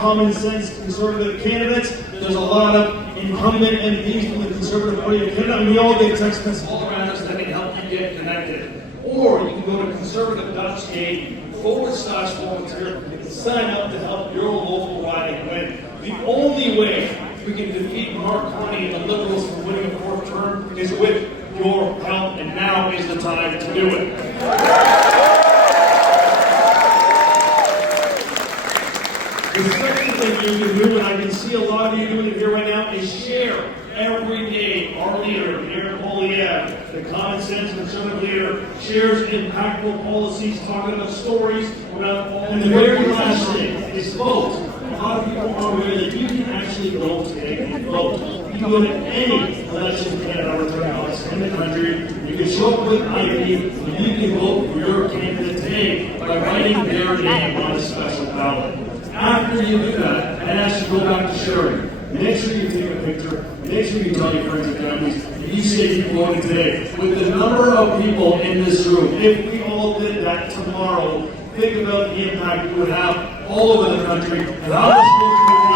common sense conservative candidates. There's a lot of incumbent MPs from the Conservative Party of Canada, and we all get text messages all around us that can help you get connected. Or you can go to conservative.ca/volunteer and sign up to help your local riding win. The only way we can defeat Mark Carney and the Liberals from winning a fourth term is with your help, and now is the time to do it. The second thing you can do, and I can see a lot of you doing it here right now, is share every day. Our leader, Pierre Poilievre, the common sense conservative leader, shares impactful policies, talking about stories about all. And the very last thing is vote. A lot of people are aware that you can actually go today and vote. You can go to any election in Canada or anywhere else in the country. You can show up with ID, and you can vote for your candidate today by writing their name on a special ballot. After you do that, I ask you to go back to sharing. Make sure you take a picture. Make sure you tell your friends and families. You say you voted today. With the number of people in this room, if we all did that tomorrow, think about the impact we would have all over the country and how this vote would be.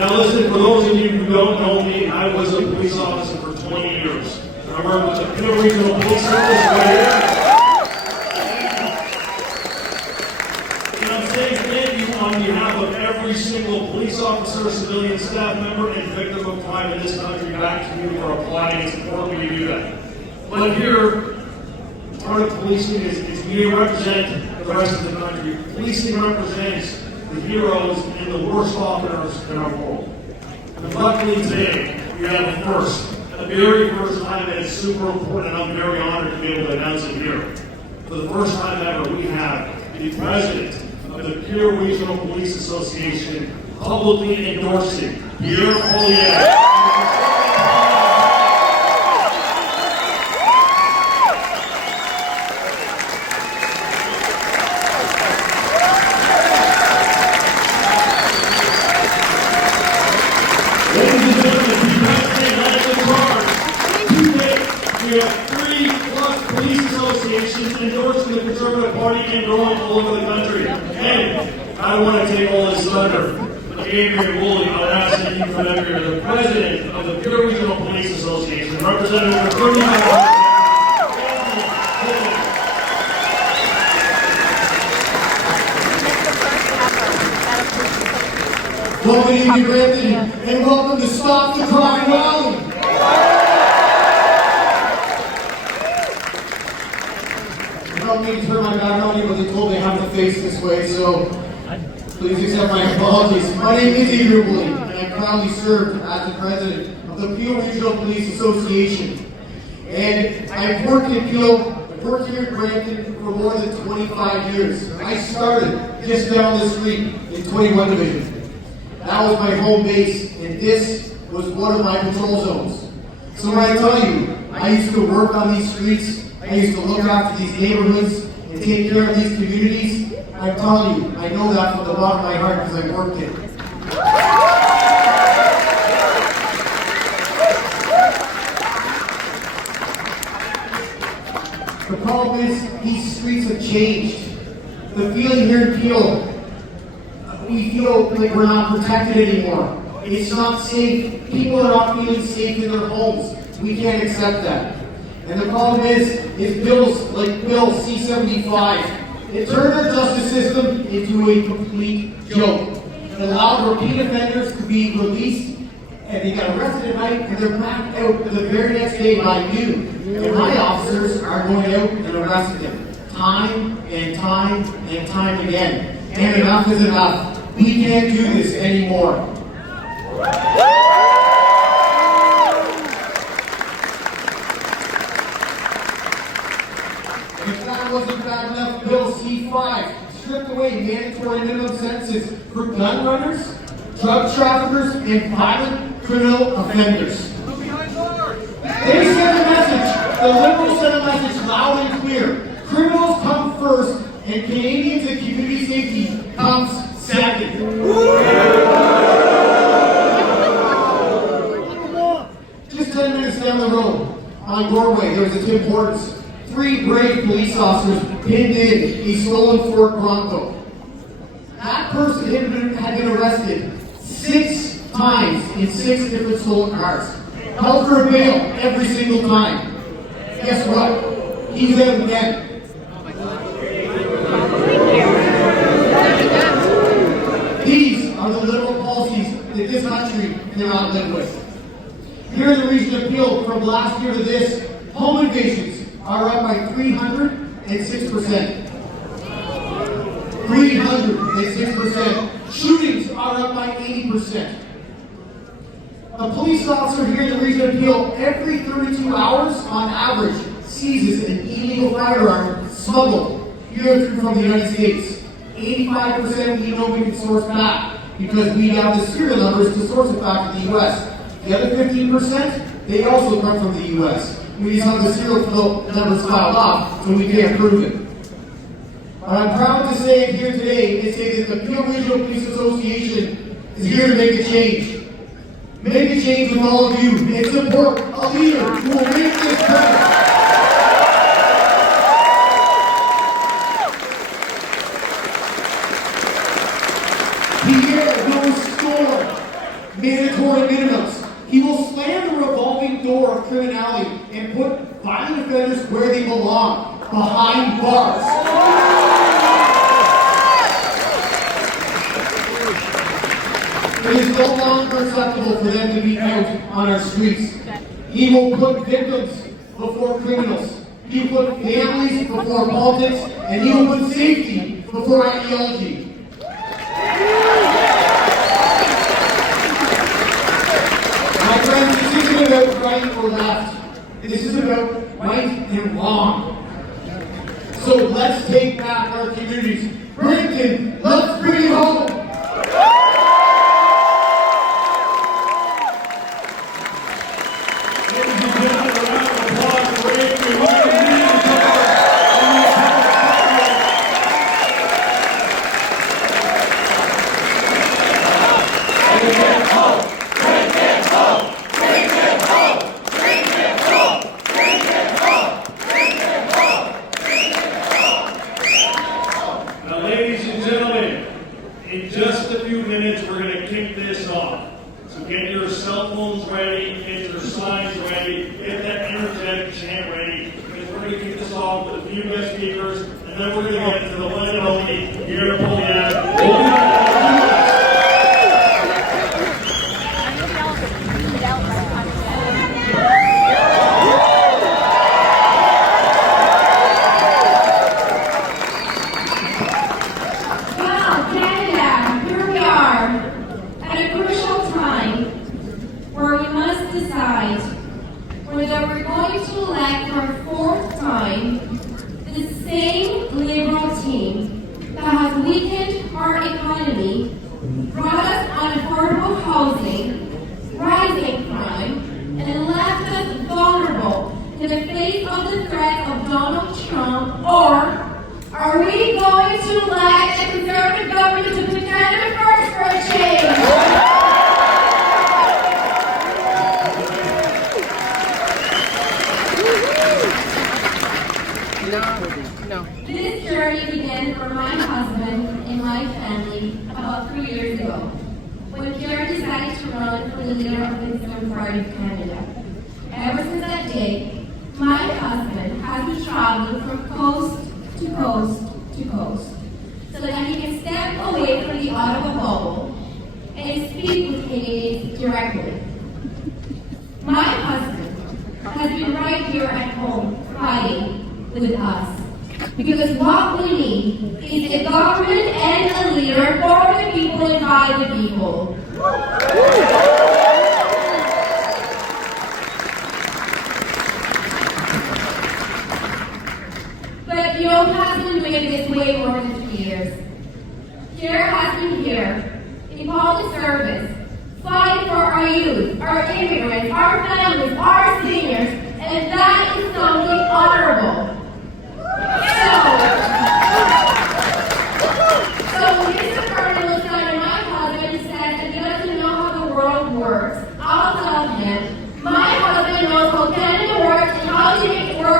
Now listen, for those of you who don't know me, I was a police officer for 20 years. I worked with the Peel Regional Police Service right here. And I'm saying thank you on behalf of every single police officer, civilian staff member, and victim of crime in this country back to you for applying and supporting me to do that. But here, part of policing is we represent the rest of the country. Policing represents the heroes and the worst offenders in our world. And luckily today, we have the very first time, and it's super important, and I'm very honored to be able to announce it here. For the first time ever, we have the president of the Peel Regional Police Association publicly endorsing Pierre Poilievre. We have 3+ police associations endorsing the Conservative Party and growing all over the country. And I don't want to take all this thunder, but Adrian Woolley, I'll ask you to come over here, the president of the Peel Regional Police Association, representing over 35. Welcome to Brampton, and welcome to Stop the Crime Rally. I don't mean to turn my back on you, but they told me I have to face this way, so please accept my apologies. My name is Adrian Woolley, and I proudly serve as the president of the Peel Regional Police Association. And I've worked in Peel, I've worked here in Brampton for more than 25 years. I started just down the street in 21 Division. That was my home base, and this was one of my patrol zones. So when I tell you, I used to work on these streets, I used to look after these neighborhoods and take care of these communities, I'm telling you, I know that from the bottom of my heart because I worked it. The problem is, these streets have changed. The feeling here in Peel, we feel like we're not protected anymore. It's not safe. People are not feeling safe in their homes. We can't accept that. And the problem is bills like Bill C-75. It turned our justice system into a complete joke. It allowed repeat offenders to be released, and they got arrested at night, and they're back out the very next day by noon. And my officers are going out and arresting them. Time and time and time again. And enough is enough. We can't do this anymore. If that wasn't bad enough, Bill C-5 stripped away mandatory minimum sentences for gun runners, drug traffickers, and violent criminal offenders. They sent a message, the Liberals sent a message loud and clear. Criminals come first, and Canadians and community safety comes second. Just 10 minutes down the road, on Gorway, there's was a Tim Hortons. 3 brave police officers pinned in a stolen Ford Bronco. That person had been arrested 6 times in 6 different stolen cars. Held for bail every single time. Guess what? He's out again. These are the liberal policies that this country cannot live with. Here in the region of Peel, from last year to this, home invasions are up by 306%. 306%. Shootings are up by 80%. A police officer here in the region of Peel, every 32 hours, on average, seizes an illegal firearm smuggled here from the United States. 85% we know we can source back because we have the serial numbers to source it back to the U.S. The other 15%, they also come from the U.S. We just have the serial numbers filed off, so we can't prove it. But I'm proud to say it here today and say that the Peel Regional Police Association is here to make a change. Make a change with all of you and support a leader who will make this better. Pierre will restore mandatory minimums. He will slam the revolving door of criminality and put violent offenders where they belong, behind bars. It is no longer acceptable for them to be out on our streets. He will put victims before criminals. He will put families before politics, and he will put safety before ideology. My friends, this isn't about right or left. This is about right and wrong. So let's take back our communities. Brampton, let's bring it home. This journey began for my husband and my family about 3 years ago, when Pierre decided to run for the leader of the Conservative Party of Canada. Ever since that day, my husband has been traveling from coast to coast to coast, so that he can step away from the Ottawa bubble and speak with Canadians directly. My husband has been right here at home fighting with us. Because what we need is a government and a leader for the people and by the people. But Yo has been doing this way more than 2 years. Pierre has been here in public service, fighting for our youth, our immigrants, our families, our seniors, and that is something honorable. So Mr. Carter looks at my husband and says that he doesn't know how the world works. I'll tell him, my husband knows how Canada works and how to make it work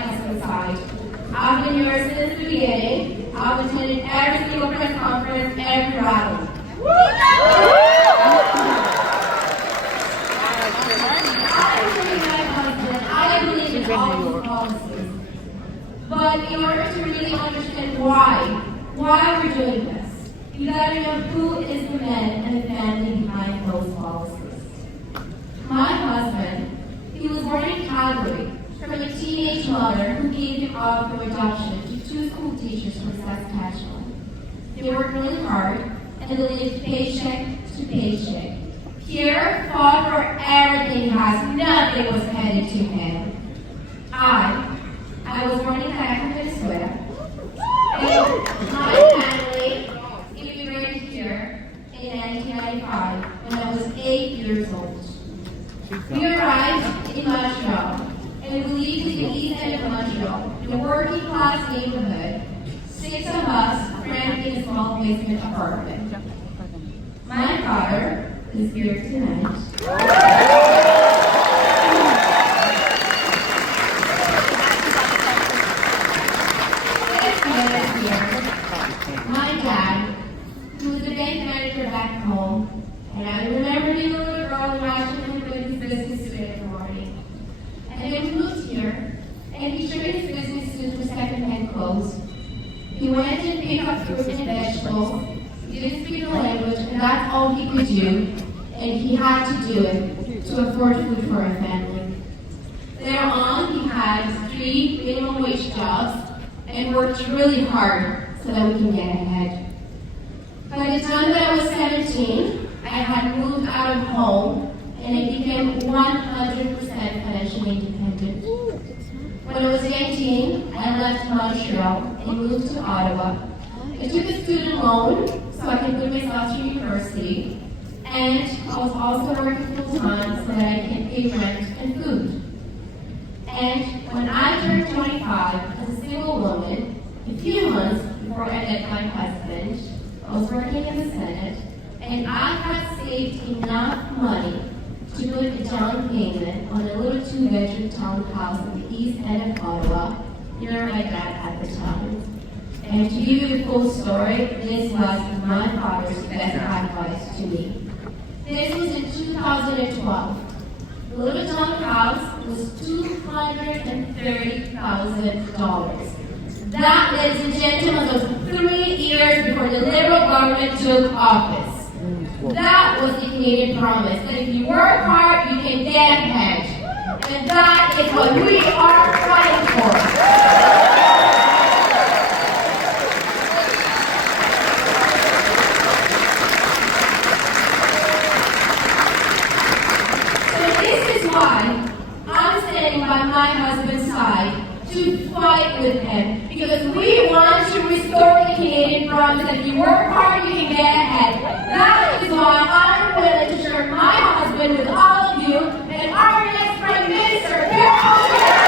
husband's side. I've been here since the beginning. I've attended every single press conference, every rally. I believe in all these policies. But in order to really understand why we're doing this, you gotta know who is the man and the family behind those policies. My husband, he was born in Calgary from a teenage mother who gave him up for adoption to 2 school teachers from Saskatchewan. They worked really hard and they lived paycheck to paycheck. Pierre fought for everything he has. Nothing was handed to him. I was born in Caracas, Venezuela. And my family immigrated here in 1995 when I was 8 years old. We arrived in Montreal, and we lived in the east end of Montreal, in a working class neighborhood. 6 of us crammed in a small basement apartment. My father is here tonight. My dad, who was a bank manager back home, and I remember being a little girl watching him go to his business suit in the morning. And then we moved here, and he traded his business suit for second-hand clothes. He went and picked up fruit and vegetables. He didn't speak the language, and that's all he could do. And he had to do it to afford food for our family. Later on, he had 3 minimum wage jobs and worked really hard so that we can get ahead. By the time that I was 17, I had moved out of home and I became 100% financially independent. When I was 18, I left Montreal and moved to Ottawa. I took a student loan so I could put myself through university, and I was also working full-time so that I could pay rent and food. And when I turned 25 as a single woman, a few months before I met my husband, I was working in the Senate, and I had saved enough money to put a down payment on a little 2-bedroom townhouse in the east end of Ottawa, near my dad at the time. And to give you the full story, this was my father's best advice to me. This was in 2012. The little townhouse was $230,000. That, ladies and gentlemen, was 3 years before the Liberal government took office. That was the Canadian promise, that if you work hard, you can get ahead. And that is what we are fighting for. So this is why I'm standing by my husband's side to fight with him, because we want to restore the Canadian promise that if you work hard, you can get ahead. That is why I'm willing to share my husband with all of you and our next Prime Minister, Pierre Poilievre.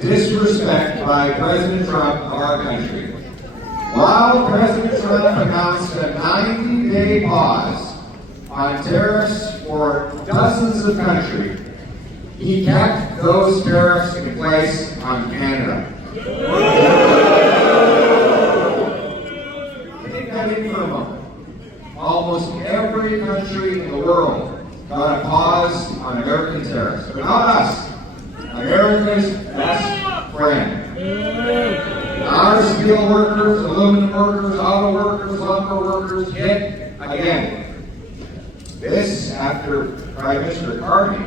Disrespect by President Trump of our country. While President Trump announced a 90-day pause on tariffs for dozens of countries, he kept those tariffs in place on Canada. Take that in for a moment. almost every country in the world got a pause on American tariffs. But not us. America's best friend. Our steel workers, aluminum workers, auto workers, lumber workers hit again. This after Prime Minister Carney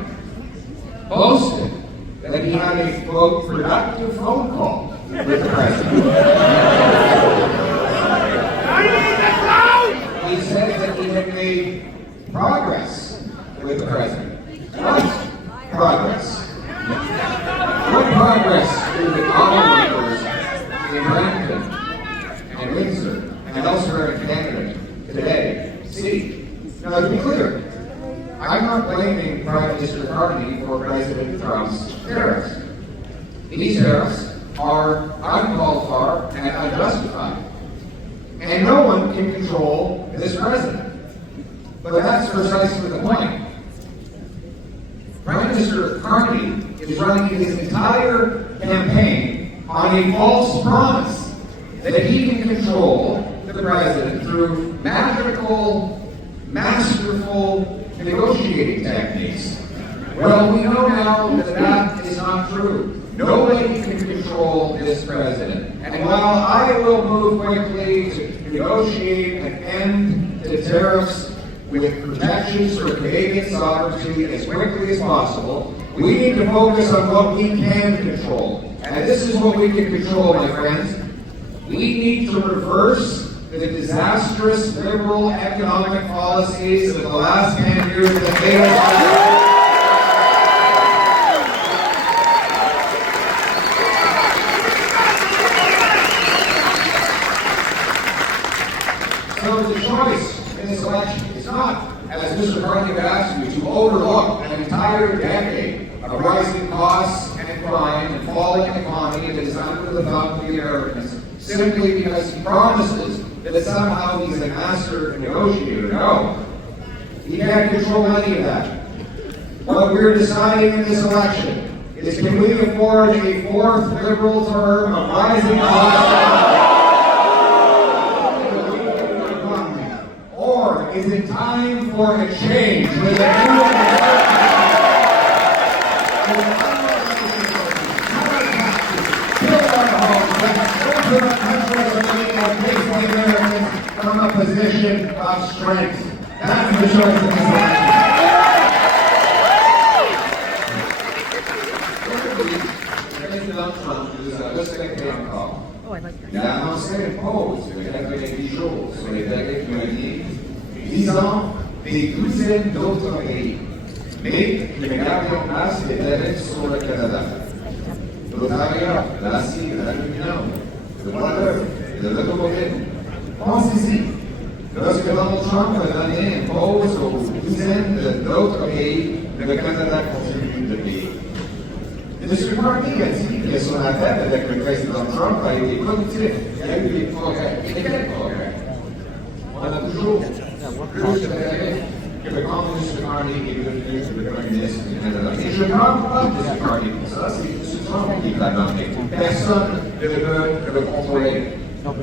boasted that he had a, quote, productive phone call with the president. He said that he had made progress with the president. What progress? What progress do the auto workers in Brampton and Windsor and elsewhere in Canada today see? Now, to be clear, I'm not blaming Prime Minister Carney for President Trump's tariffs. These tariffs are uncalled for and unjustified. And no one can control this president. But that's precisely the point. Prime Minister Carney is running his entire campaign on a false promise that he can control the president through magical, masterful negotiating techniques. Well, we know now that that is not true. Nobody can control this president. And while I will move quickly to negotiate an end to tariffs with protections for Canadian sovereignty as quickly as possible, we need to focus on what we can control. And this is what we can control, my friends. We need to reverse the disastrous liberal economic policies of the last 10 years that failed us. So the choice in this election is not, as Mr. Carney would ask you, to overlook an entire decade of rising costs and crime and falling economy that is under the thumb of the Americans, simply because he promises that somehow he's a master negotiator. No. He can't control any of that. What we're deciding in this election is, can we afford a fourth liberal term of rising costs? Or is it time for a change with a new from a position of strength. That's the choice of this election. President Trump nous a respecté encore. Il a annoncé une pause de 90 jours sur les tarifs douaniers, visant des douzaines d'autres pays. Mais il garde en place les tarifs sur le Canada. L'Ontario, l'acier, l'aluminium, le bois d'œuvre et l'automobile. Pensez-y, lorsque Donald Trump a donné une pause aux douzaines d'autres pays, le Canada continue de payer. M. Carney a dit que son affaire avec le président Trump a été productif. Il y a eu des progrès. Et quels progrès? On a toujours plus de tarifs que le grand M. Carney est devenu le premier ministre du Canada. Et je ne parle pas de M. Carney pour ça, c'est M. Trump qui l'a nommé. Personne ne peut le contrôler.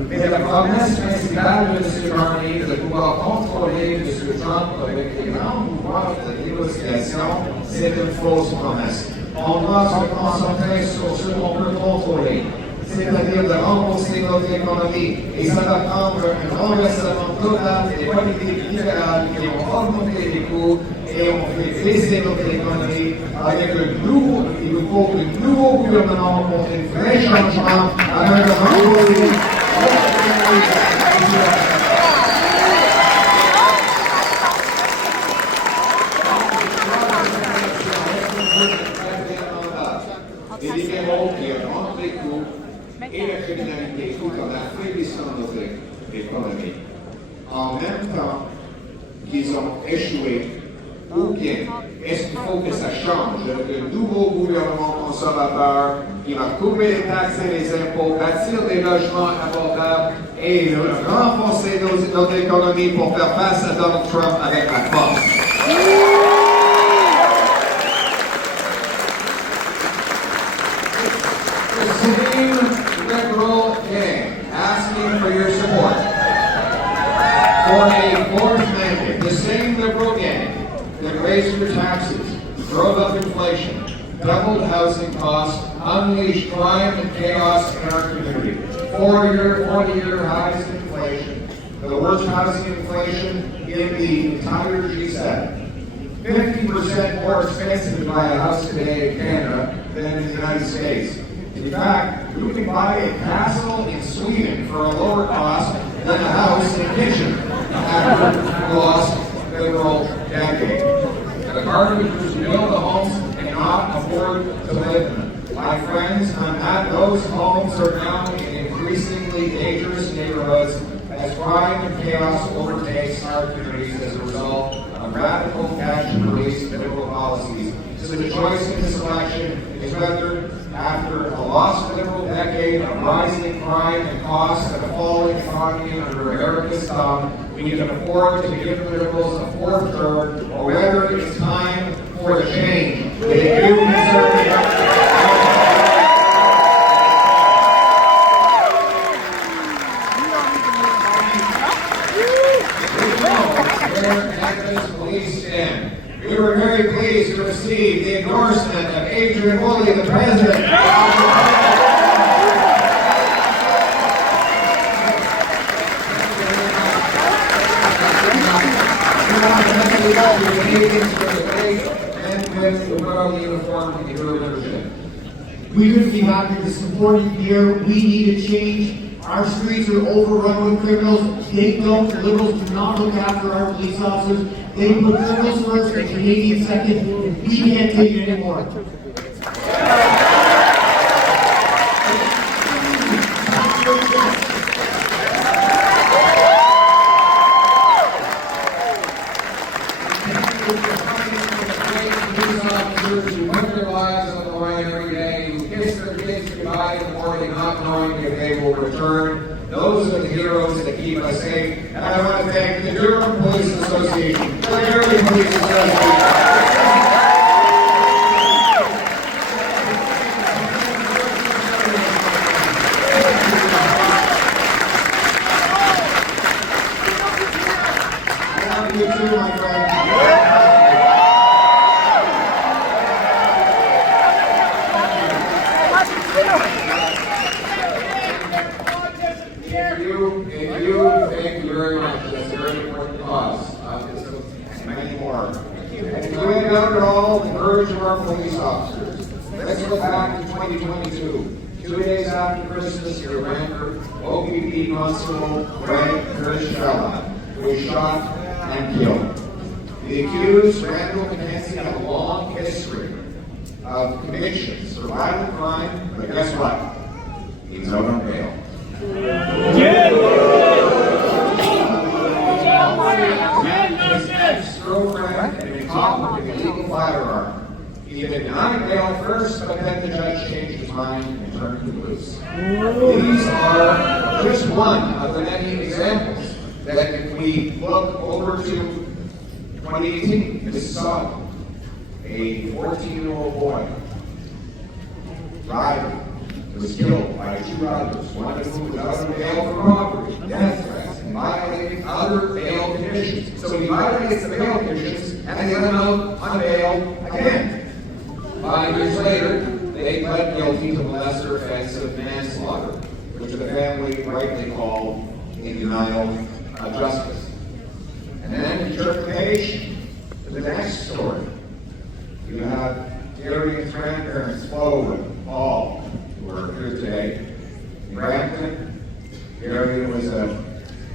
Mais la promesse principale de M. Carney de pouvoir contrôler M. Trump avec les grands pouvoirs de négociation, c'est une fausse promesse. On doit se concentrer sur ce qu'on peut contrôler, c'est-à-dire de rembourser notre économie. Et ça va prendre un renversement total des politiques libérales qui ont augmenté les coûts et ont fait baisser notre économie avec il nous faut un nouveau gouvernement pour un vrai changement avec un renouveau. Des libéraux qui augmentent les coûts et la criminalité tout en affaiblissant notre économie. En même temps qu'ils ont échoué, ou bien est-ce qu'il faut que ça change? Le nouveau gouvernement conservateur qui va couper les taxes et les impôts, bâtir des logements abordables et renforcer notre économie pour faire face à Donald Trump avec la force. Liberal gang asking for your support. for a fourth mandate. The same liberal gang that raised your taxes, drove up inflation, doubled housing costs, unleashed crime and chaos in our community. 40-year highs in inflation, the worst housing inflation in the entire G7. 50% more expensive to buy a house today in Canada than in the United States. In fact, you can buy a castle in Sweden for a lower cost than a house in Kitchen after the lost liberal decade. The carpenters who build the homes cannot afford to live in them. My friends, those homes are now in increasingly dangerous neighborhoods as crime and chaos overtakes our communities as a result of radical cash and release liberal policies. So the choice in this election is whether, after a lost liberal decade of rising crime and costs and a falling economy under America's thumb, we can afford to give the liberals a fourth term, or whether it's time for the change that they do deserve. We were very pleased to receive the endorsement of Adrian Woolley, the president. We couldn't be happier to support you here. We need a change. Our streets are overrun with criminals. They don't, the liberals do not look after our police officers. They put criminals first and Canadians second. We can't take it anymore. Who put their lives on the line every day, who kiss their kids goodbye in the morning, not knowing if they will return. Those are the heroes that keep us safe. And I want to thank the Durham Police Association, the Derry Police Association. I love you too, my friend. Thank you very much. That's a very important cause. It's many more. And to end under all the courage of our police officers, let's look back to 2022. 2 days after Christmas, your ranker, OPP Constable Greg Kirschella was shot and killed. The accused, Randall McKenzie, had a long history of convictions for violent crime, but guess what? He's out on bail. His ex-girlfriend had been caught with an illegal firearm. He had been denied bail first, but then the judge changed his mind and turned him loose. These are just one of the many examples that if we look over to 2018, Mississauga, a 14-year-old boy, Ryder, was killed by two brothers, one of whom was out on bail for robbery, death threats, and violating other bail conditions. So he violates the bail conditions, and they let him out on bail again. 5 years later, they pled guilty to the lesser offense of manslaughter, which the family rightly called in denial of justice. And then we turn the page to the next story. You have Darian's grandparents, Flo and Paul, who are here today. In Brampton, Darian was a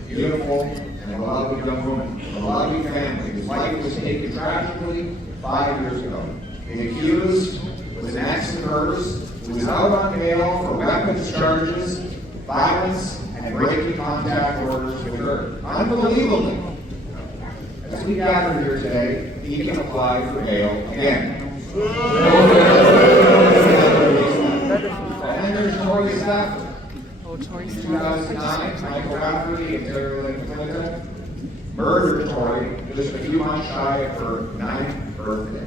beautiful and beloved young woman, a loving family. His life was taken tragically 5 years ago. The accused was an ex of hers who was out on bail for weapons charges, violence, and breaking contact orders with her. Unbelievably, as we gather here today, he can apply for bail again. And then there's Tori Stafford. In 2009, Michael Rafferty and Terry Lynn Clinton murdered Tori just a few months shy of her 9th birthday.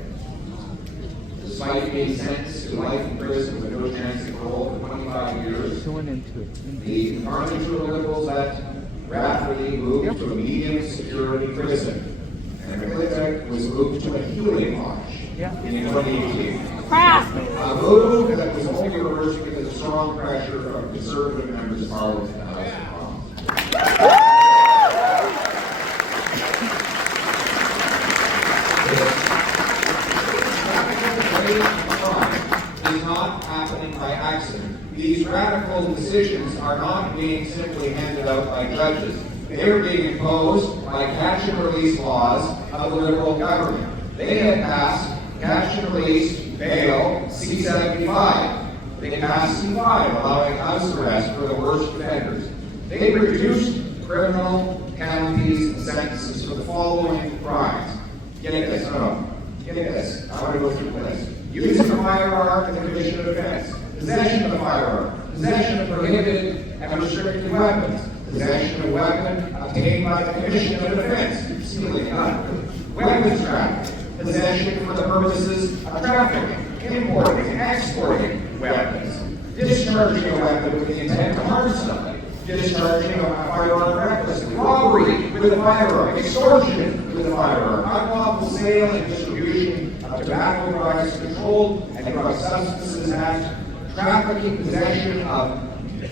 Despite being sentenced to life in prison with no chance of parole for 25 years, the incarnate liberals at rapidly moved to a medium security prison. And Flydigi was moved to a healing lodge in 2018. A move that was only reversed because of strong pressure from conservative members of Parliament in the House of Commons. Is not happening by accident. These radical decisions are not being simply handed out by judges. They are being imposed by catch and release laws of the Liberal government. They had passed catch and release bail C-75. They passed C-5, allowing house arrest for the worst offenders. They reduced criminal penalties and sentences for the following crimes. Get this, get this. I want to go through this. Use of a firearm in the commission of offense. Possession of a firearm. Possession of prohibited and restricted weapons. Possession of a weapon obtained by the commission of offense. Stealing, weapons trafficking. Possession for the purposes of trafficking, importing, and exporting weapons. Discharging a weapon with the intent to harm somebody. Discharging a firearm recklessly. Robbery with a firearm. Extortion with a firearm. Unlawful sale and distribution of tobacco products, Controlled and Drug Substances Act. Trafficking, possession of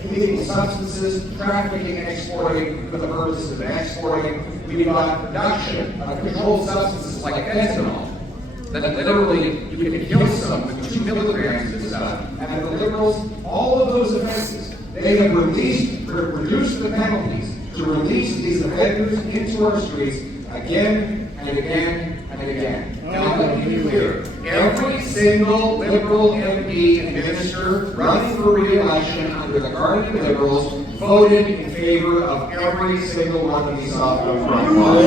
illegal substances, trafficking and exporting for the purposes of exporting. We've got production of controlled substances like fentanyl, that literally you can kill someone with 2 milligrams of this stuff. And the Liberals, all of those offenses, they have reduced the penalties to release these offenders into our streets again and again and again. Now let me be clear. Every single Liberal MP and minister running for re-election under the Party of Liberals voted in favor of every single one of these off-road front laws.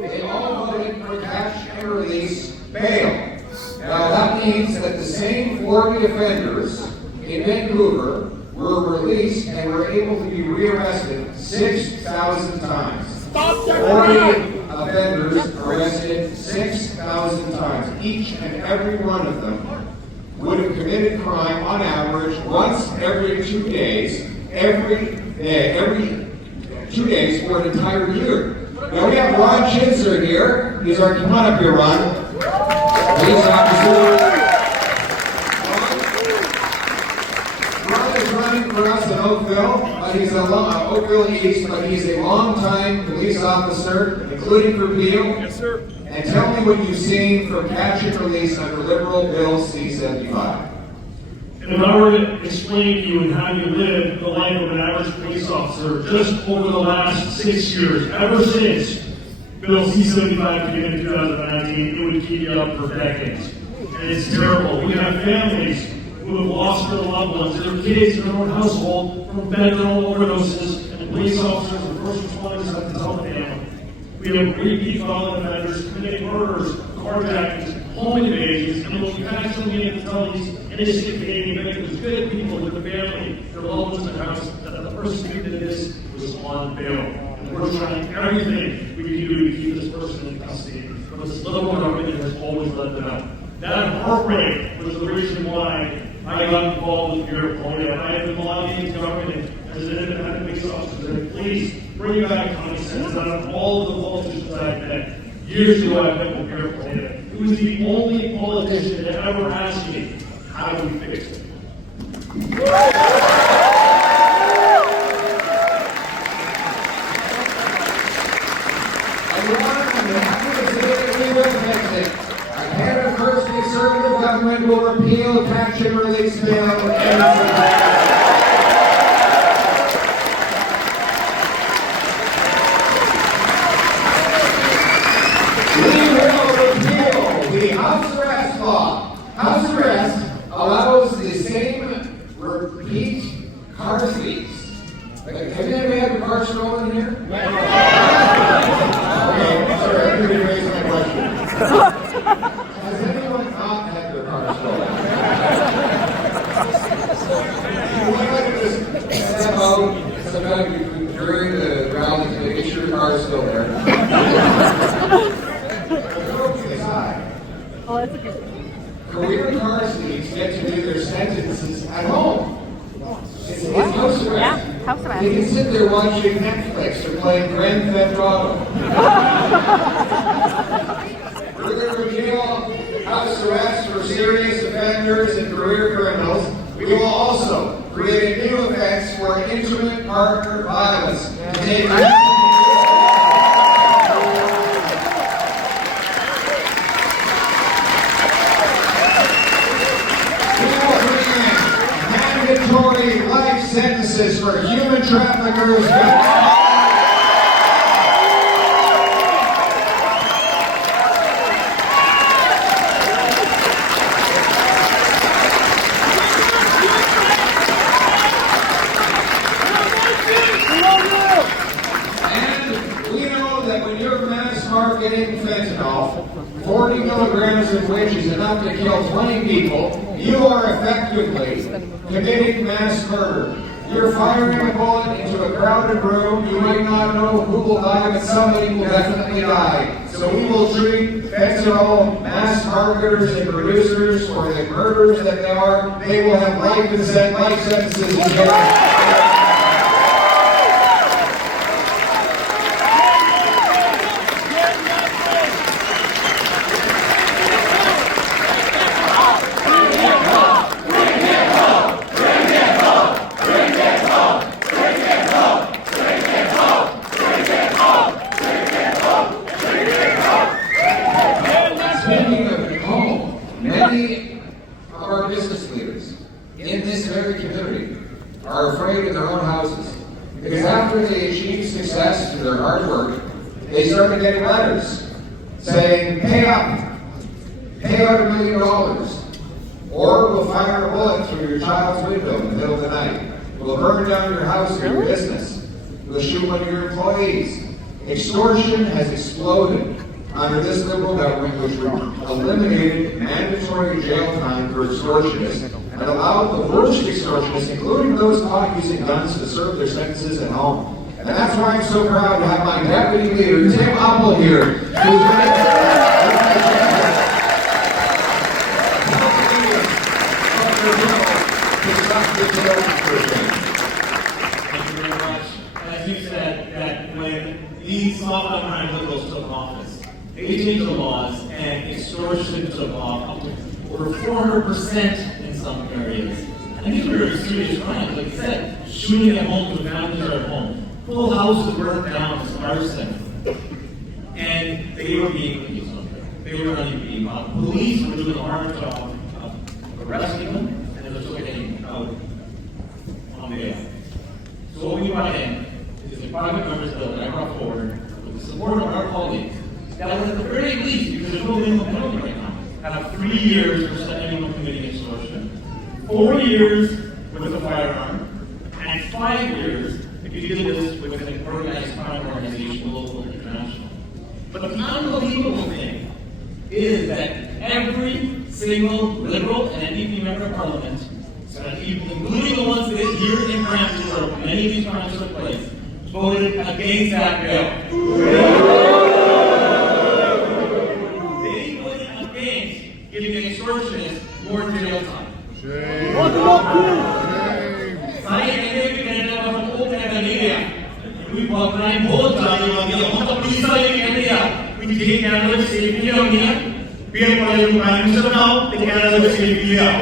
They all voted for catch and release bail. Now that means that the same 40 offenders in Vancouver were released and were able to be rearrested 6,000 times. 40 offenders arrested 6,000 times. Each and every one of them would have committed crime on average once every 2 days, every 2 days for an entire year. Now we have Ron Chinzer here. He's our, come on up here, Ron. Police officer. Ron is running for us in Oakville, but he's Oakville East, but he's a long-time police officer, including for Peel. Yes, sir. And tell me what you've seen from catch and release under Liberal Bill C-75. And if I were to explain to you and how you live the life of an average police officer just over the last 6 years, ever since Bill C-75 came in 2019, it would keep you up for decades. And it's terrible. We have families who have lost their loved ones, their kids in their own household from fentanyl overdoses, and police officers and first responders have to tell the family. We have repeat violent offenders committing murders, carjackings, home invasions, and when we constantly need to tell these innocent Canadian victims, good people with the family, their loved ones in the house, that the person who did this was on bail. And we're trying everything we can do to keep this person in custody. But this Liberal government has always let them out. That heartbreak was the reason why I got involved with Pierre Poilievre. I have been lobbying the government as an independent police officer that please bring back common sense. Out of all of the politicians I've met, years ago I met with Pierre Poilievre. He was the only politician that ever asked me, how do we fix it? Ahead of first, the Conservative government will repeal catch and release bail and house arrest law. House arrest allows the same repeat car thieves. Have you ever had your car stolen here? Okay, sorry, I didn't raise my question. Has anyone not had their car stolen? You want to just step out sometime during the rally to make sure your car is still there. Oh, that's a good one. Career car thieves get to do their sentences at home. It's no They can sit there watching Netflix or playing Grand Theft Auto. We're going to repeal house arrest for serious offenders and career criminals. We will also create a new offense for intimate partner violence to take mandatory life sentences for human traffickers. And we know that when you're mass marketing fentanyl, 40 milligrams of which is enough to kill 20 people, you are effectively committing mass murder. You're firing a bullet into a crowded room. You might not know who will die, but somebody will definitely die. So we will treat fentanyl mass marketers and producers for the murderers that they are. They will have life sentences in jail. Speaking of home, many of our business leaders in this very community are afraid of their own houses. Because after they achieved success through their hard work, they started getting letters saying, pay up, pay out $1 million, or we'll fire a bullet through your child's window in the middle of the night. We'll burn down your house or your business. We'll shoot one of your employees. Extortion has exploded under this Liberal government, which eliminated mandatory jail time for extortionists and allowed the worst extortionists, including those caught using guns, to serve their sentences at home. And that's why I'm so proud to have my deputy leader, Tim Uppel, here, who's ready to stop the jail extortion. Thank you very much. As you said, that when these soft-on-crime liberals took office, they changed the laws and extortion took off up to over 400% in some areas. And these were serious crimes, like you said, shooting at homes when families are at home, full houses burned down as arson. And they were being police on there. They were not even being caught. Police were doing a hard job of arresting them and then still getting out on bail. So what we brought in is a private members bill that I brought forward with the support of our colleagues that would at the very least, because there's no minimum penalty right now, have 3 years for anyone committing extortion, 4 years with a firearm, and 5 years if you did this with an organized crime organization, local or international. But the unbelievable thing is that every single Liberal and NDP member of Parliament, including the ones that here in Brampton where many of these crimes took place, voted against that bill. They voted against giving extortionists more jail time. Pierre Poilievre, Prime Minister now, the Canada will still be here.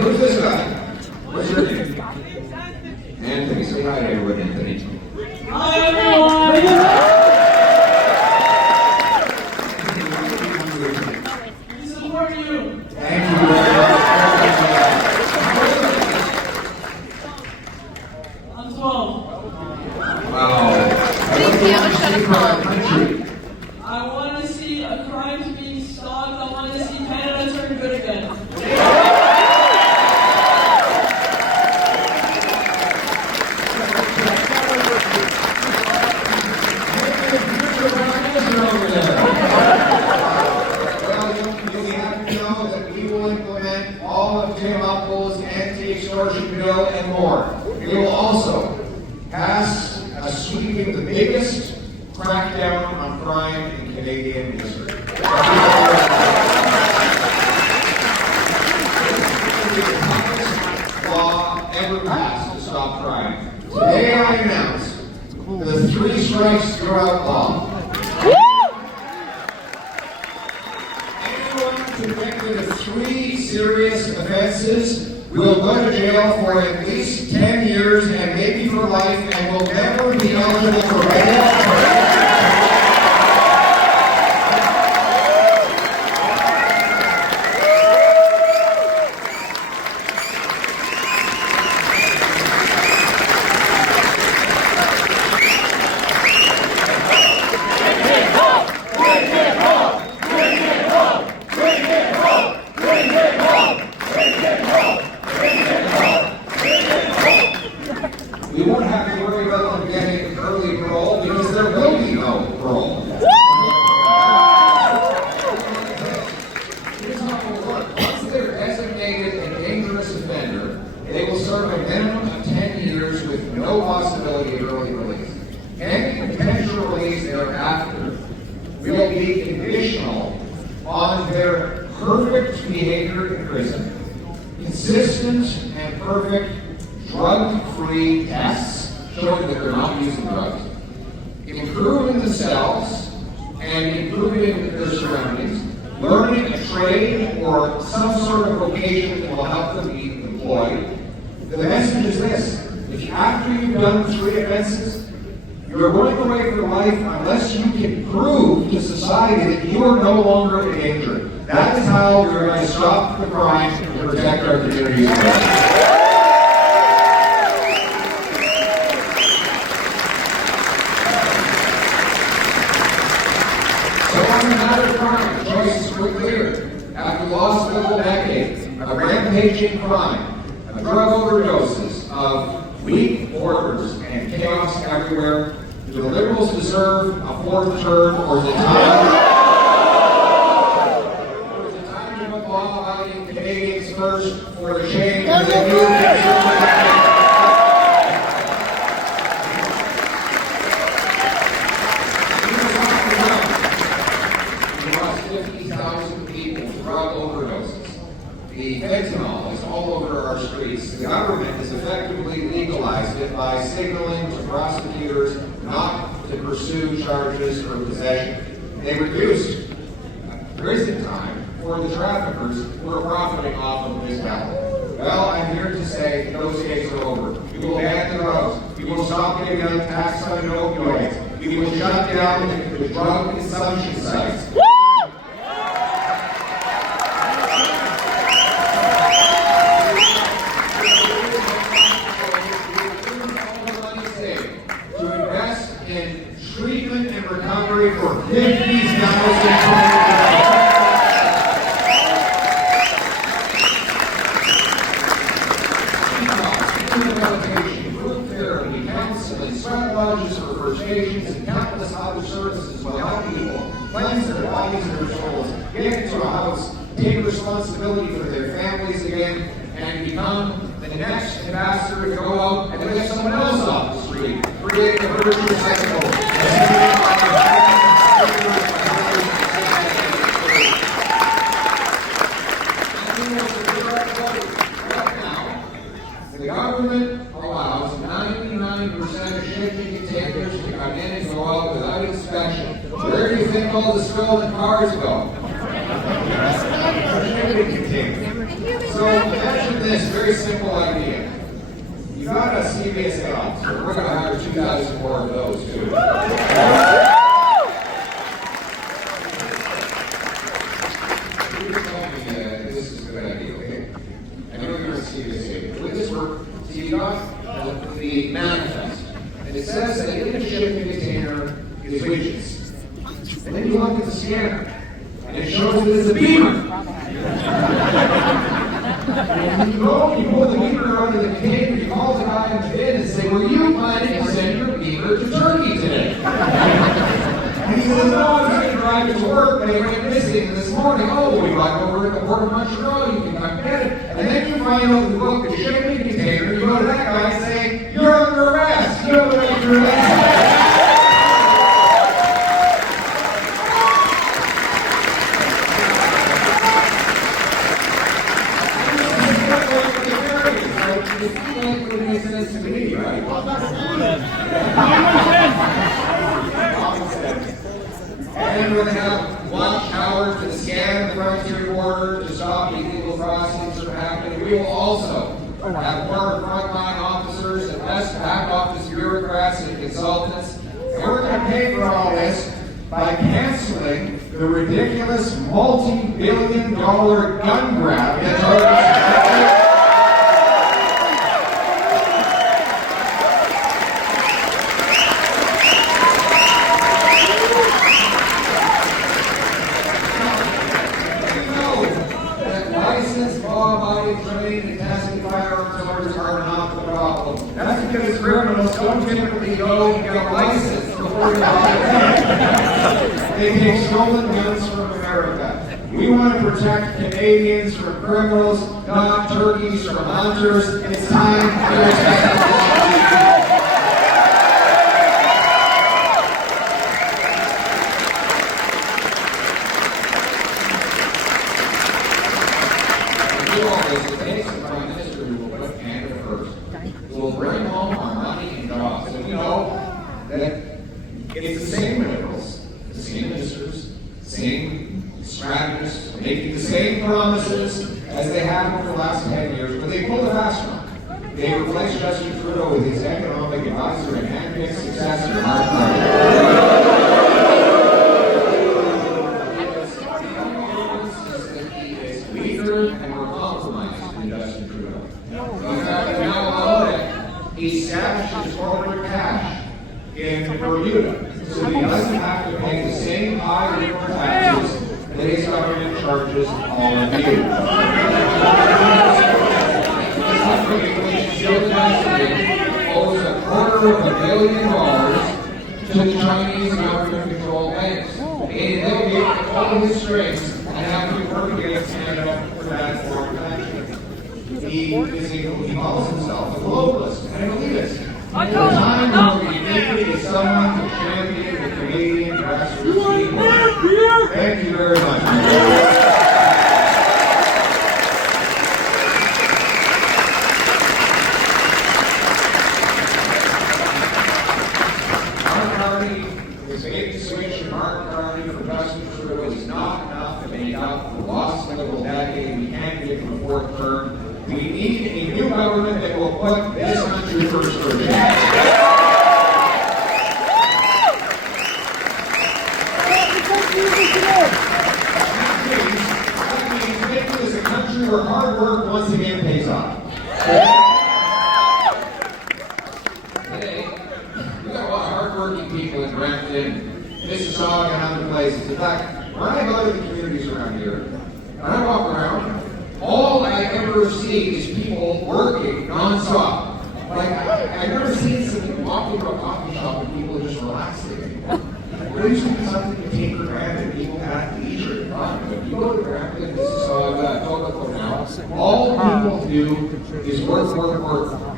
Who's this guy? What's your name? Anthony. Say hi to everyone, Anthony. Hi, everyone! We support you! Thank you. I'm 12. Wow. I want to see a crime being stopped. I want to see Canada turn good again. Bill and more. We will also pass a sweeping, the biggest crackdown on crime in Canadian history. convicted of 3 serious offenses will go to jail for at least 10 years and maybe for life and will never be eligible for bail. We won't have to worry about them getting early parole because there will be no parole. Here's how it will work. Once they're designated a dangerous offender, they will serve a minimum of 10 years with no possibility of early release. Any potential release thereafter will be conditional on their perfect behavior in prison, consistent and perfect drug-free tests showing that they're not using drugs, improving themselves and improving their surroundings, learning a trade or some sort of vocation that will help them be employed. The message is this: if after you've done 3 offenses, you're going away for life unless you can prove to society that you are no longer a danger. That is how we're going to stop the crime and protect our communities. Were clear. After the loss of a full decade of rampaging crime, of drug overdoses, of weak borders, and chaos everywhere, do the Liberals deserve a 4th term, or is it time to put law-abiding Canadians first for the change of the new fentanyl is all over our streets. The government has effectively legalized it by signaling to prosecutors not to pursue charges for possession. They reduced prison time for the traffickers who are profiting off of this battle. Well, I'm here to say those days are over. We will ban the drugs. We will stop giving out tax on opioids. We will shut down the drug consumption sites. For 50,000 group therapy, counseling, sweat lodges for First Nations, and countless other services will help people cleanse their bodies and their souls, get into a house, take responsibility for their families again, and become the next ambassador to go out and lift someone else off the street, create a virtuous cycle. The government allows 99% of shipping containers to come in and go out without inspection. Where do you think all the stolen cars go? So imagine this very simple idea. You got a CVSA officer. We're going to hire 2,000 more of those too. This is a good idea, okay? I know you're a CVSA. With this work, so you got the manifest. And it says that in a shipping container is widgets. And then you look at the scanner. And it shows that it's a beamer. You go, you pull the beamer out of the container, you call the guy in the bin and say, were you planning to send your beamer to Turkey today? And he says, no, I was going to drive it to work, but it went missing this morning. Oh, we got over at the port of Montreal, you can come get it. And then you find out the book, the shipping container, you go to that guy and say, you're under arrest. You have the right to arrest. And we're going to have watch towers to scan the front military border to stop illegal crossings from happening. We will also have more frontline officers and less back office bureaucrats and consultants. And we're going to pay for all this by canceling the ridiculous multi-billion-dollar gun grab that targets. That's because criminals don't typically go and get a license before they buy. They take stolen guns from America. We want to protect Canadians from criminals, not turkeys from hunters. It's time to protect the will bring home our money and jobs. And we know that it's the same liberals, the same ministers, same strategists, making the same promises as they have over the last 10 years, but they pulled a fast one. They replaced Justin Trudeau with his economic advisor and handpicked successor, Mark Carney. And we're compromised in Justin Trudeau. In fact, we now know that he stashed his corporate cash in Bermuda, so he doesn't have to pay the same high rate of taxes that his government charges all of you. Owes $250 million to the Chinese government-controlled banks. And they'll be able to pull his strings and have to work against Canada for that foreign country. He calls himself a globalist and an elitist. The time when we needed someone to champion the Canadian grassroots people. Thank you very much. Mark Carney for Justin Trudeau is not enough to make up the lost political decade we can't get from the fourth term. We need a new government that will put this country first for a change. That means making this a country where hard work once again pays off. Today, we've got a lot of hard-working people in Brampton, Mississauga, and other places. In fact, when I go to the communities around here, when I walk around, all I ever see is people working non-stop. Like, I've never seen some people walk into a coffee shop and people are just relaxing. There used to be something to take for granted. People had leisure and fun. But you go to Brampton, Mississauga, Toronto now, all people do is work.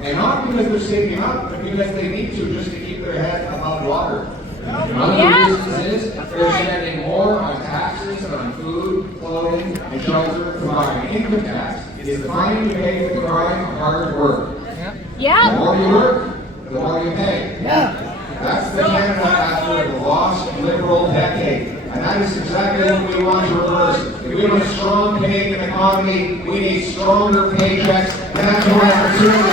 And not because they're saving up, but because they need to, just to keep their head above water. Another reason is they're spending more on taxes, on food, clothing, and shelter combined. Income tax is the fine you pay for the crime of hard work. The more you work, the more you pay. That's the Canada after the lost liberal decade. And that is exactly what we want to reverse. If we want a strong Canadian economy, we need stronger paychecks, and that's what we're doing.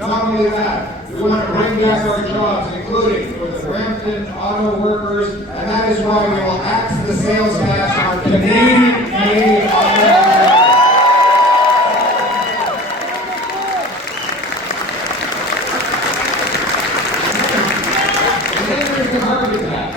Not only that, we want to bring back our jobs, including for the Brampton auto workers, and that is why we will axe the sales tax on Canadian auto workers. And then there's the market tax.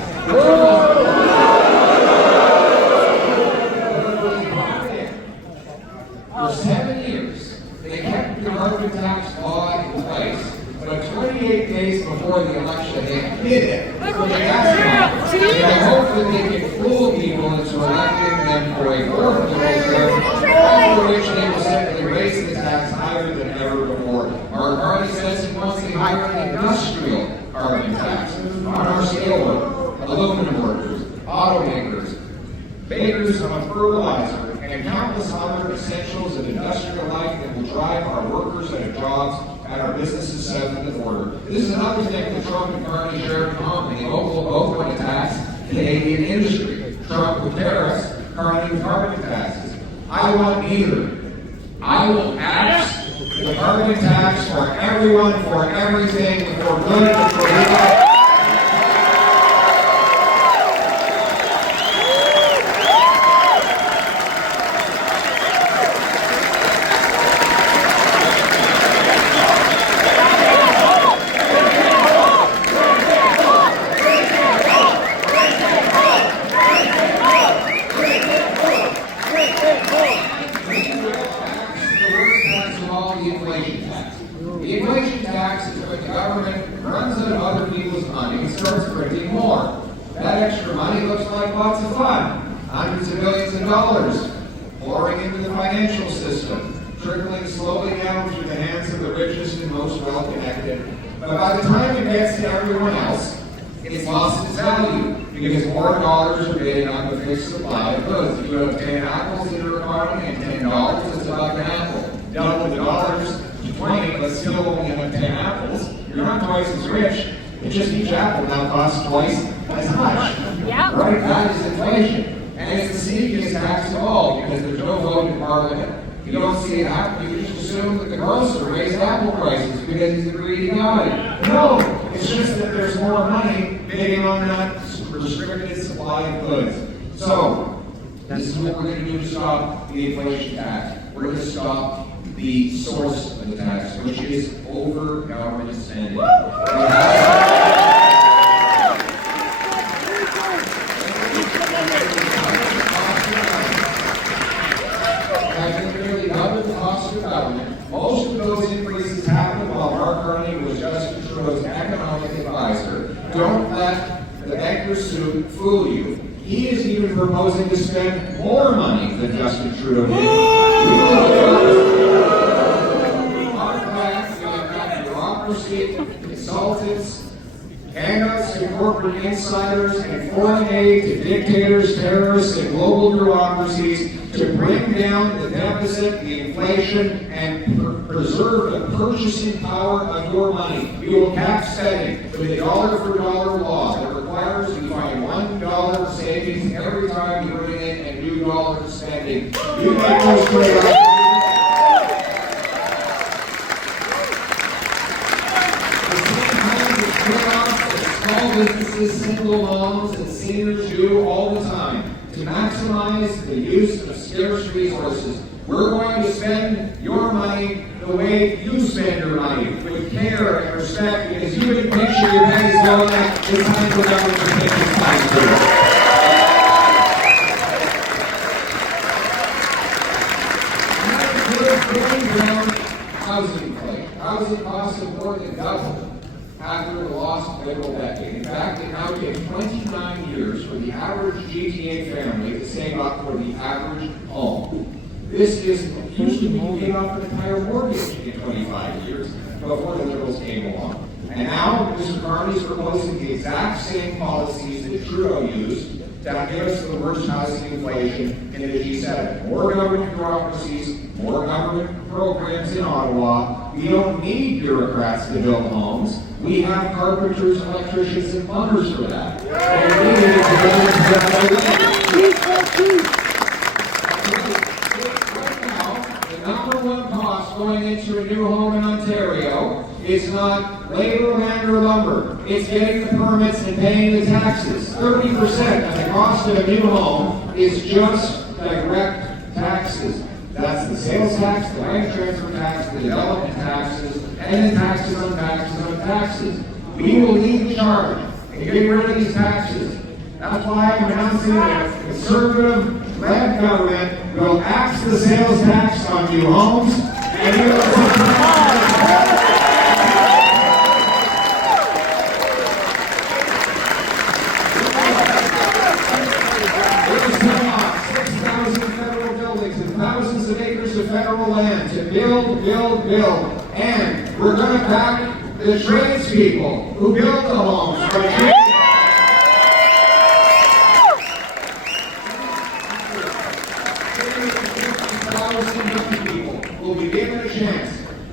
For 7 years, they kept the market tax law in place, but 28 days before the election, they hid it. So they asked them, in the hope that they could fool people into electing them for a fourth term, after which they will simply raise the tax higher than ever before. Our party says it wants a higher industrial carbon tax on our steel workers, aluminum workers, automakers, makers of fertilizer, and countless other essentials of industrial life that will drive our workers and our jobs and our businesses south of the border. This is another thing that Trump and Carney share in common. They both want to tax Canadian industry. Trump with tariffs, Carney with carbon taxes. I want neither. I will tax the carbon tax for everyone, for everything, for good, for evil. The inflation tax is when the government runs out of other people's money and starts printing more. That extra money looks like lots of fun. Hundreds of billions of dollars pouring into the financial system, trickling slowly down through the hands of the richest and most well-connected. But by the time it gets to everyone else, it's lost its value because more dollars are bidding on the fixed supply of goods. If you have 10 apples in your economy and $10, it's about an apple. Double the dollars to 20, but still only have 10 apples. You're not twice as rich. It's just each apple now costs twice as much. Yep. Right? That is inflation. And it's the sneakiest tax of all because there's no vote in Parliament. You don't see it happen. You just assume that the grocer raised apple prices because he's a greedy guy. No, it's just that there's more money bidding on that restricted supply of goods. So, this is what we're going to do to stop the inflation tax. We're going to stop the source of the tax, which is over government spending. Having nearly doubled the cost of government, most of those increases happened while Mark Carney was Justin Trudeau's economic advisor. Don't let the banker suit fool you. He is even proposing to spend more money than Justin Trudeau did. Our plan will have bureaucracy, consultants, handouts to corporate insiders, and foreign aid to dictators, terrorists, and global bureaucracies to bring down the deficit, the inflation, and preserve the purchasing power of your money. We will cap spending with a dollar-for-dollar law that requires you find $1 savings every time you bring in a new dollar of spending. You make those trade-offs. Small businesses, single moms, and seniors do all the time to maximize the use of scarce resources. We're going to spend your money the way you spend your money, with care and respect, because you didn't make sure your pennies go in that. It's time for government to take this time to do it. Housing inflation. Housing costs have more than doubled after the lost Liberal decade. In fact, it now takes 29 years for the average GTA family to save up for the average home. This is usually when you pay off an entire mortgage in 25 years before the Liberals came along. And now, Mr. Carney is proposing the exact same policies that Trudeau used to give us the worst housing inflation in the G7. More government bureaucracies, more government programs in Ottawa. We don't need bureaucrats to build homes. We have carpenters, electricians, and plumbers for that. Right now, the number one cost going into a new home in Ontario is not labor, land, or lumber. It's getting the permits and paying the taxes. 30% of the cost of a new home is just direct taxes. That's the sales tax, the land transfer tax, the development taxes, and the taxes on taxes on taxes. We will lead the charge and get rid of these taxes. That's why I'm announcing that conservative-led government will axe the sales tax on new homes and thousands of acres of federal land to build, and we're going to back the tradespeople who build the homes. 4,000 young people will be given a chance.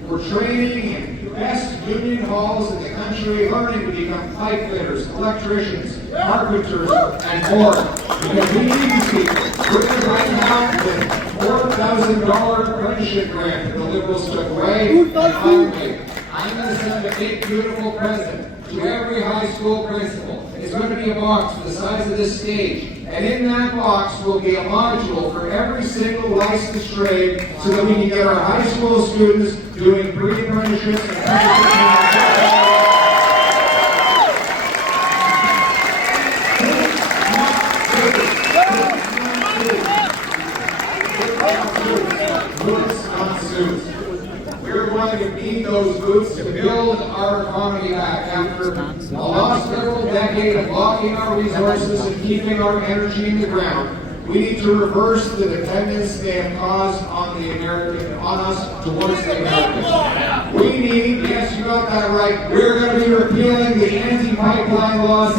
We're training in the best union halls in the country, learning to become pipe fitters, electricians, carpenters, and more. Because we need these people. We're going to right now with $4,000 apprenticeship grant that the Liberals took away. And finally, I'm going to send a big, beautiful present to every high school principal. It's going to be a box the size of this stage. And in that box will be a module for every single licensed trade so that we can get our high school students doing pre-apprenticeships and apprenticeships. Boots, not suits. We're going to need those boots to build our economy back after a lost decade of blocking our resources and keeping our energy in the ground. We need to reverse the dependence they have caused on us towards the Americans. We need, yes, you got that right, we're going to be repealing the anti-pipeline laws.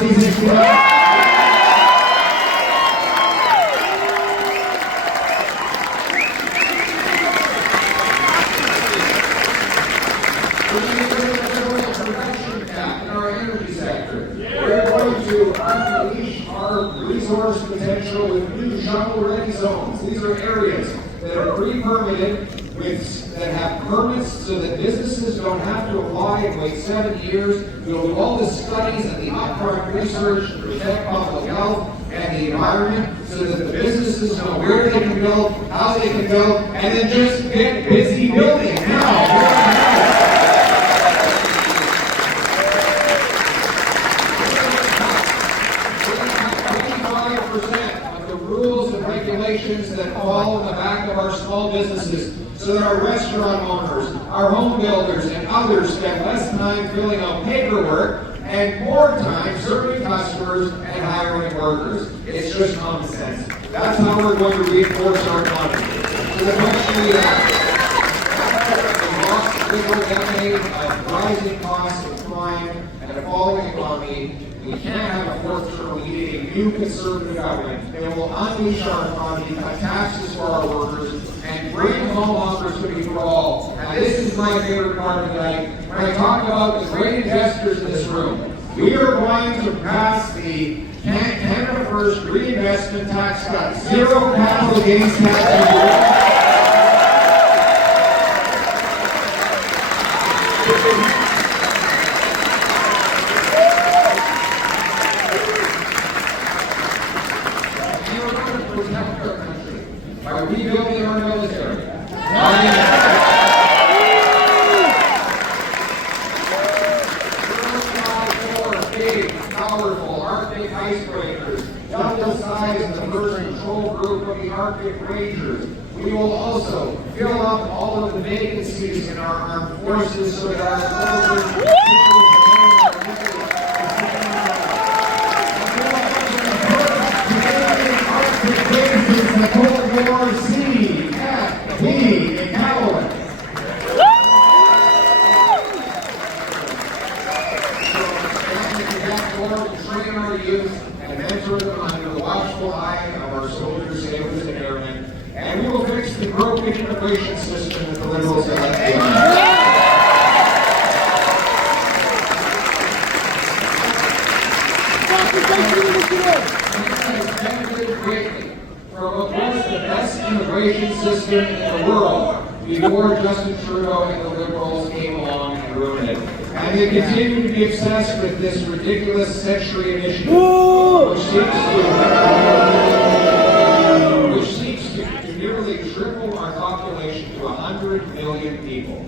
We're going to unleash our resource potential with new shovel-ready zones. These are areas that are pre-permitted, that have permits so that businesses don't have to apply and wait 7 years. We'll do all the studies and the upfront research to protect public health and the environment so that the businesses know where they can build, how they can build, and then just get busy building now. 25% of the rules and regulations that fall in the back of our small businesses so that our restaurant owners, our home builders, and others spend less time filling out paperwork and more time serving customers and hiring workers. It's just common sense. That's how we're going to reinforce our economy. So the question we have, after a lost liberal decade of rising costs and crime and a falling economy, we can't have a fourth term. We need a new conservative government that will unleash our economy, cut taxes for our workers, and bring home opportunity for all. Now, this is my favorite part of the night. When I talk about the great investors in this room, we are going to pass the Canada First reinvestment tax cut, zero capital gains tax. By rebuilding our military. Big, powerful Arctic icebreakers, double the size of the first control group of the Arctic Rangers. We will also fill up all of the vacancies in our armed forces so that our soldiers the Cold War C, F, B, and Callaway. So, to train our youth and mentor them under the watchful eye of our soldiers, sailors, and airmen, and we will fix the broken immigration system that the Liberals have left behind. From what was the best immigration system in the world before Justin Trudeau and the Liberals came along and ruined it. And they continue to be obsessed with this ridiculous century initiative, which seeks to nearly triple our population to 100 million people.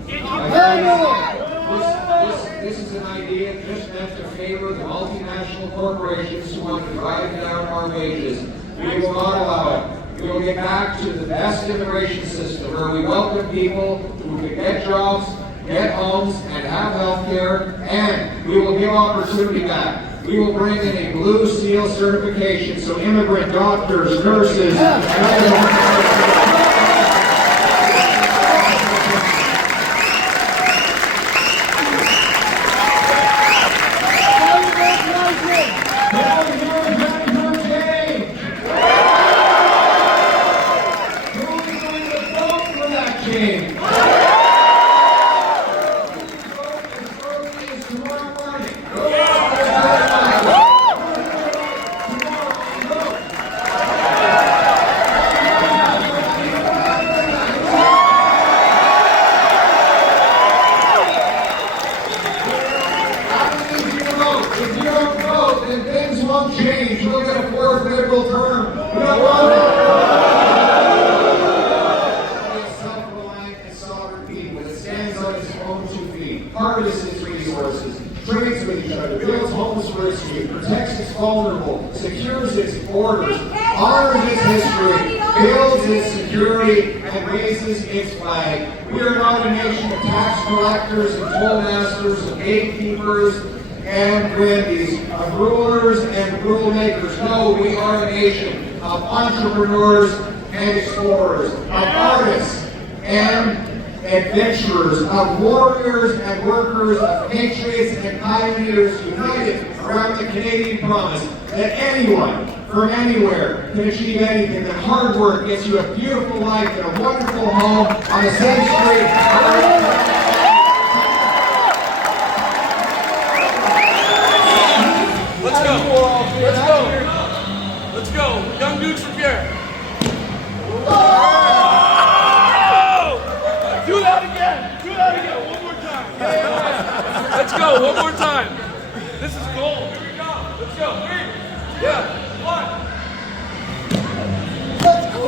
This is an idea just meant to favor the multinational corporations who want to drive down our wages. We will not allow it. We will get back to the best immigration system where we welcome people who can get jobs, get homes, and have health care, and we will give opportunity back. We will bring in a Blue Seal certification so immigrant doctors, nurses, and other borders, honors its history, builds its security, and raises its flag. We are not a nation of tax collectors and toll masters and gatekeepers and windies, of rulers and rule makers. No, we are a nation of entrepreneurs and explorers, of artists and adventurers, of warriors and workers, of patriots and pioneers united around the Canadian promise that anyone from anywhere can achieve anything, that hard work gets you a beautiful life and a wonderful home on the same street. Let's go. Let's go. Let's go. Young dudes from Pierre. Do that again. Do that again. One more time. Let's go. One more time. This is gold. Here we go. Let's go. 3. Yeah. 1. Let's go.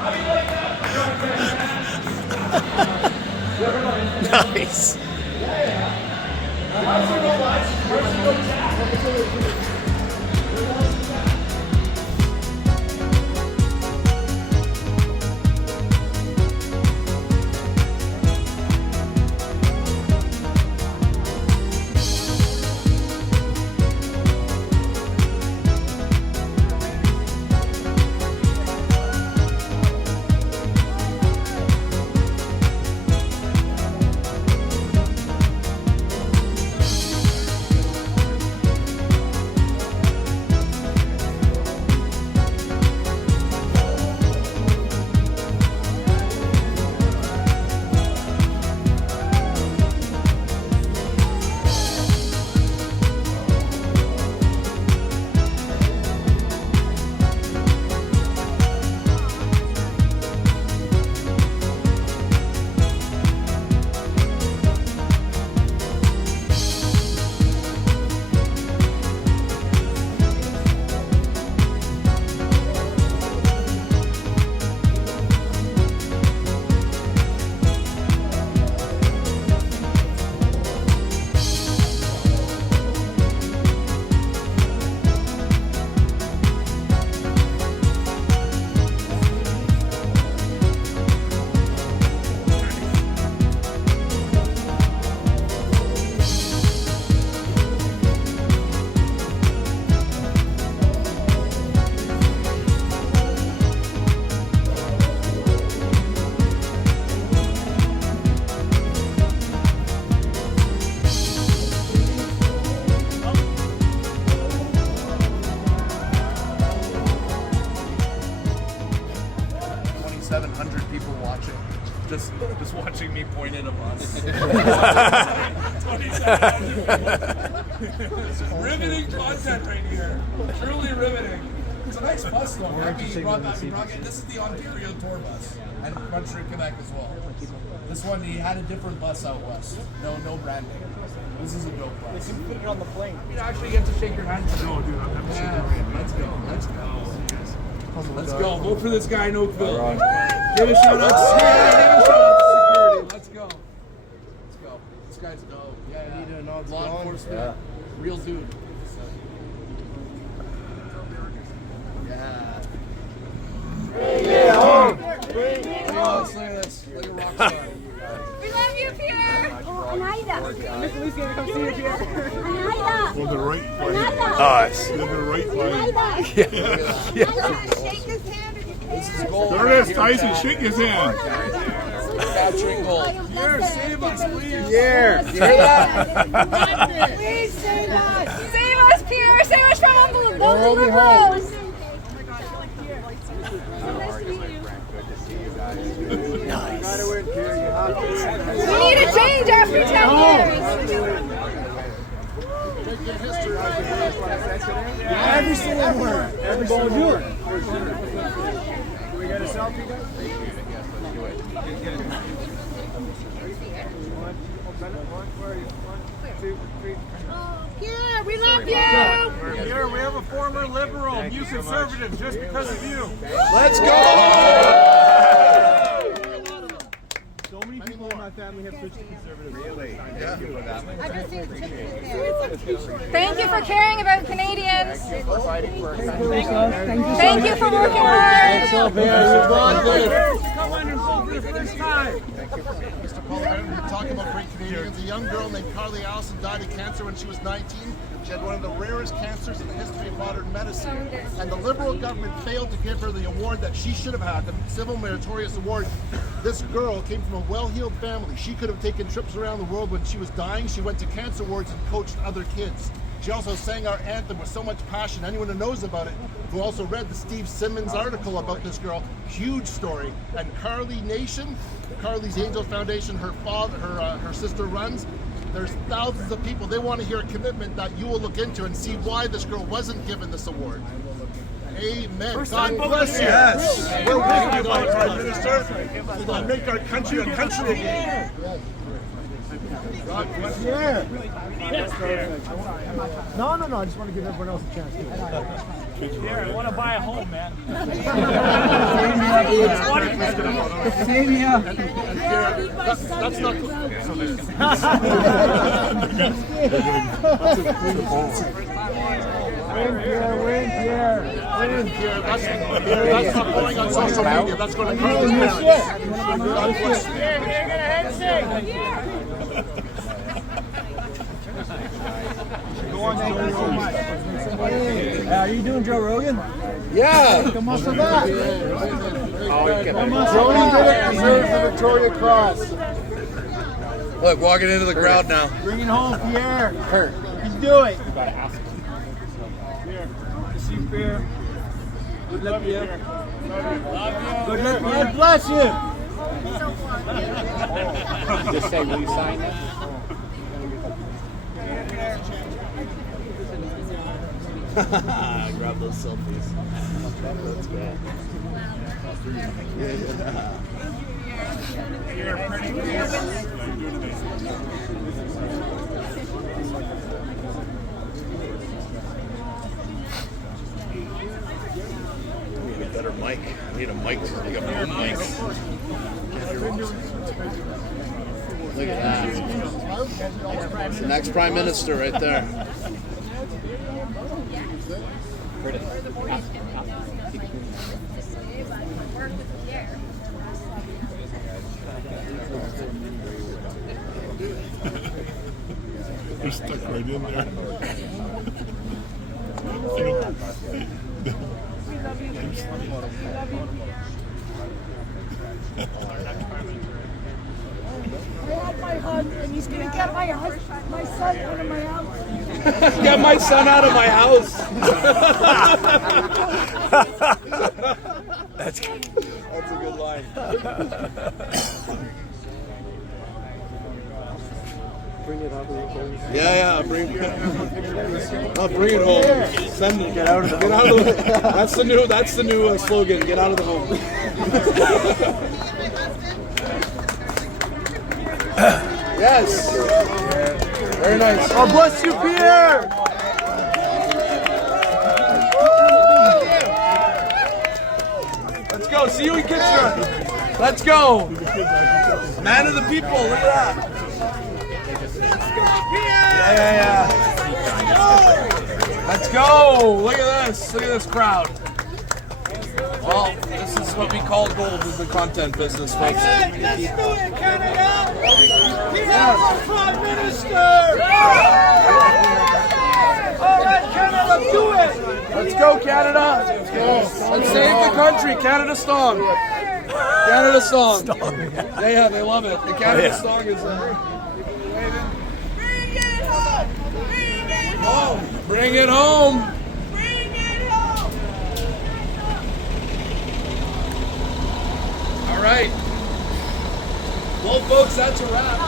How do you like that? Nice. Just watching me point at a bus. This is riveting content right here. Truly riveting. It's a nice bus though. This is the Ontario tour bus and Country Quebec as well. This one, he had a different bus out west. No branding. This is a dope bus. They can put it on the plane. You actually get to shake your hand. No, dude, I'm never shaking your hand. Let's go. Let's go. Let's go. Vote for this guy in Oakville. Give a shout out to security. Let's go. Let's go. This guy's dope. Yeah, I need law enforcement. Yeah. Real dude. Yeah. Look at this. Like a rock star. We love you, Pierre. Oh, Anaida. Miss Lucy's gonna come see you here. Anaida. Well, the right way. Nice. The right way. Shake his hand. This is gold. There it is, Tyson. Shake his hand. Capturing gold. Here, save us, please. Here. Please save us. Save us, Pierre. Save us from those liberals. Nice. We need a change after 10 years. Every single word. Every single word. Can we get a selfie, guys? Pierre, we love you. Here, we have a former liberal, you conservative, just because of you. Let's go! So many people in my my family have switched to conservative. Really? Thank you for that. Thank you for caring about Canadians. Thank you Thank you for working hard. Come on and vote for the first time. Mr. Poilievre, we're talking about great Canadians. A young girl named Carly Allison died of cancer when she was 19. She had one of the rarest cancers in the history of modern medicine. And the Liberal government failed to give her the award that she should have had, the Civil Meritorious Award. This girl came from a well-heeled family. She could have taken trips around the world. When she was dying, she went to cancer wards and coached other kids. She also sang our anthem with so much passion. Anyone who knows about it, who also read the Steve Simmons article about this girl, huge story. And Carly Nation, Carly's Angel Foundation, her father, her sister runs. There's thousands of people. They want to hear a commitment that you will look into and see why this girl wasn't given this award. Amen. God bless you. Yes. We're with you, my Prime Minister. We'll make our country a country again. God bless you. No, I just want to give everyone else a chance. Pierre, I want to buy a home, man. Same here. That's not Win, Pierre. That's not going on social media. That's going to Carly's parents. God bless you. Pierre, you're going to handshake. How are you doing, Joe Rogan? Yeah. Come on, so back. Jody deserves the Victoria Cross. Look, walking into the crowd now. Bring it home, Pierre. You can do it. Pierre, good to see you, Pierre. Good luck, Pierre. Good luck, God bless you. Just say, will you sign that? Grab those selfies. That's good. I need a better mic. I need a mic. I got my own mic. Look at that. It's the next Prime Minister right there. You're stuck right in there. I had my hug, and he's gonna get my son out of my house. Get my son out of my house. That's a good line. Bring it up. Yeah, bring it home. Send it. Get out of the home. That's the new slogan. Get out of the home. Yes. Very nice. God bless you, Pierre. Let's go. See you in Kitchener. Let's go. Man of the people. Look at that. Yeah. Let's go. Look at this. Look at this crowd. Well, this is what we call gold in the content business, folks. Let's do it, Canada. We have a Prime Minister. All right, Canada, do it. Let's go, Canada. Let's save the country. Canada song. Canada song. Yeah, they love it. The Canada song is Bring it home. Bring it home. Bring it home. All right. Well, folks, that's a wrap.